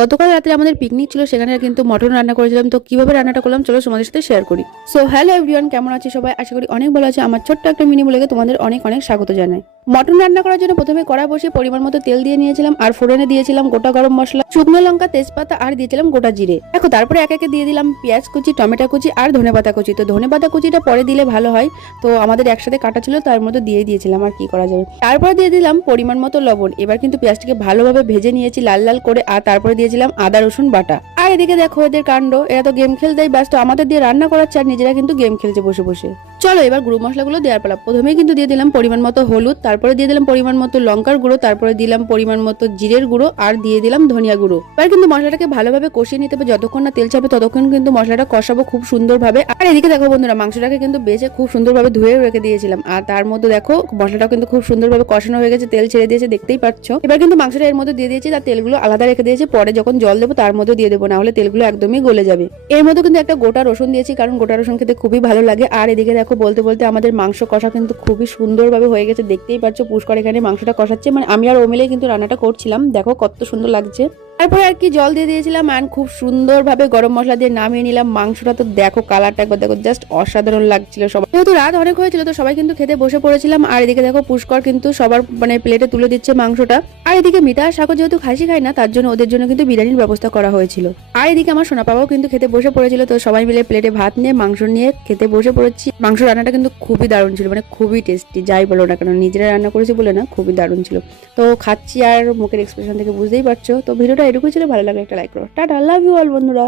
গতকাল রাতে আমাদের পিকনিক ছিল, সেখানে কিন্তু মটন রান্না করেছিলাম। তো কিভাবে রান্নাটা করলাম চলো তোমাদের সাথে শেয়ার করি। সো হ্যালো এভরিওয়ান, কেমন আছে সবাই? আশা করি অনেক ভালো আছে। আমার ছোট্ট একটা মিনি ব্লগে তোমাদের অনেক অনেক স্বাগত জানাই। মটন রান্না করার জন্য প্রথমে কড়া বসিয়ে পরিমাণ মতো তেল দিয়ে নিয়েছিলাম, আর ফোড়নে দিয়েছিলাম গোটা গরম মশলা, শুকনো লঙ্কা, তেজপাতা আর দিয়েছিলাম গোটা জিরে। দেখো তারপরে এক একে দিয়ে দিলাম পেঁয়াজ কুচি, টমেটো কুচি আর ধনেপাতা কুচি। তো ধনেপাতা কুচিটা পরে দিলে ভালো হয়, তো আমাদের একসাথে কাটা ছিল তার মধ্যে দিয়ে দিয়েছিলাম, আর কি করা যাবে। তারপরে দিয়ে দিলাম পরিমাণ মতো লবণ। এবার কিন্তু পেঁয়াজটাকে ভালোভাবে ভেজে নিয়েছি লাল লাল করে, আর তারপরে দিয়েছিলাম আদা রসুন বাটা। আর এদিকে দেখো এদের কাণ্ড, এরা তো গেম খেলতেই ব্যস্ত, আমাদের দিয়ে রান্না করাচ্ছে আর নিজেরা কিন্তু গেম খেলছে বসে বসে। চলো এবার গুঁড়ো মশলাগুলো দেওয়ার পালা। প্রথমেই কিন্তু দিয়ে দিলাম পরিমাণ মতো হলুদ, তারপরে দিয়ে দিলাম পরিমাণ মতো লঙ্কার গুঁড়ো, তারপরে দিলাম পরিমাণ মতো জিরের গুঁড়ো আর দিয়ে দিলাম ধনিয়া গুঁড়ো। এবার কিন্তু মশলাটাকে ভালোভাবে কষিয়ে নিতে হবে, যতক্ষণ না তেল ছাড়বে ততক্ষণ কিন্তু মশলাটা কষাবো খুব সুন্দরভাবে। আর এদিকে দেখো বন্ধুরা, মাংসটাকে কিন্তু বেছে খুব সুন্দরভাবে ধুয়ে রেখে দিয়েছিলাম, আর তার মধ্যে দেখো মশলাটা কিন্তু খুব সুন্দরভাবে কষানো হয়ে গেছে, তেল ছেড়ে দিয়েছে, দেখতেই পাচ্ছ। এবার কিন্তু মাংসটা এর মধ্যে দিয়ে দিয়েছি, তার তেলগুলো আলাদা রেখে দিয়েছি, পরে যখন জল দেবো তার মধ্যে দিয়ে দেবো, না হলে তেলগুলো একদমই গলে যাবে। এর মধ্যে কিন্তু একটা গোটা রসুন দিয়েছি, কারণ গোটা রসুন খেতে খুবই ভালো লাগে। আর এদিকে দেখো বলতে বলতে আমাদের মাংস কষা কিন্তু খুবই সুন্দরভাবে হয়ে গেছে, দেখতেই পাচ্ছ। পুষ্কর এখানে মাংসটা কষাচ্ছে, মানে আমি আর ও মিলে কিন্তু রান্নাটা করছিলাম। দেখো কত সুন্দর লাগছে। তারপরে আর কি জল দিয়ে দিয়েছিলাম, আর খুব সুন্দরভাবে গরম মশলা দিয়ে নামিয়ে নিলাম। মাংসটা তো দেখো কালারটা একবার দেখো, জাস্ট অসাধারণ লাগছিল। সবাই যেহেতু রাত অনেক হয়েছিল, তো সবাই কিন্তু খেতে বসে পড়েছিলাম। আর এদিকে দেখো পুষ্কর কিন্তু সবার মানে প্লেটে তুলে দিচ্ছে মাংসটা। আর এদিকে মিতা আর সাগর যেহেতু খাসি খায় না, তার জন্য ওদের জন্য কিন্তু বিরিয়ানির ব্যবস্থা করা হয়েছিল। আর এদিকে আমার সোনা পাপাও কিন্তু খেতে বসে পড়েছিল। তো সবাই মিলে প্লেটে ভাত নিয়ে মাংস নিয়ে খেতে বসে পড়েছি। মাংস রান্নাটা কিন্তু খুবই দারুণ ছিল, মানে খুবই টেস্টি, যাই বলো না কেন, নিজেরা রান্না করেছি বলে না, খুবই দারুণ ছিল। তো খাচ্ছি আর মুখের এক্সপ্রেশন থেকে বুঝতেই পারছো। তো ভিডিওটা এটুকুই ছিল, ভালো লাগলে একটা লাইক করো। টাটা, লাভ ইউ অল বন্ধুরা।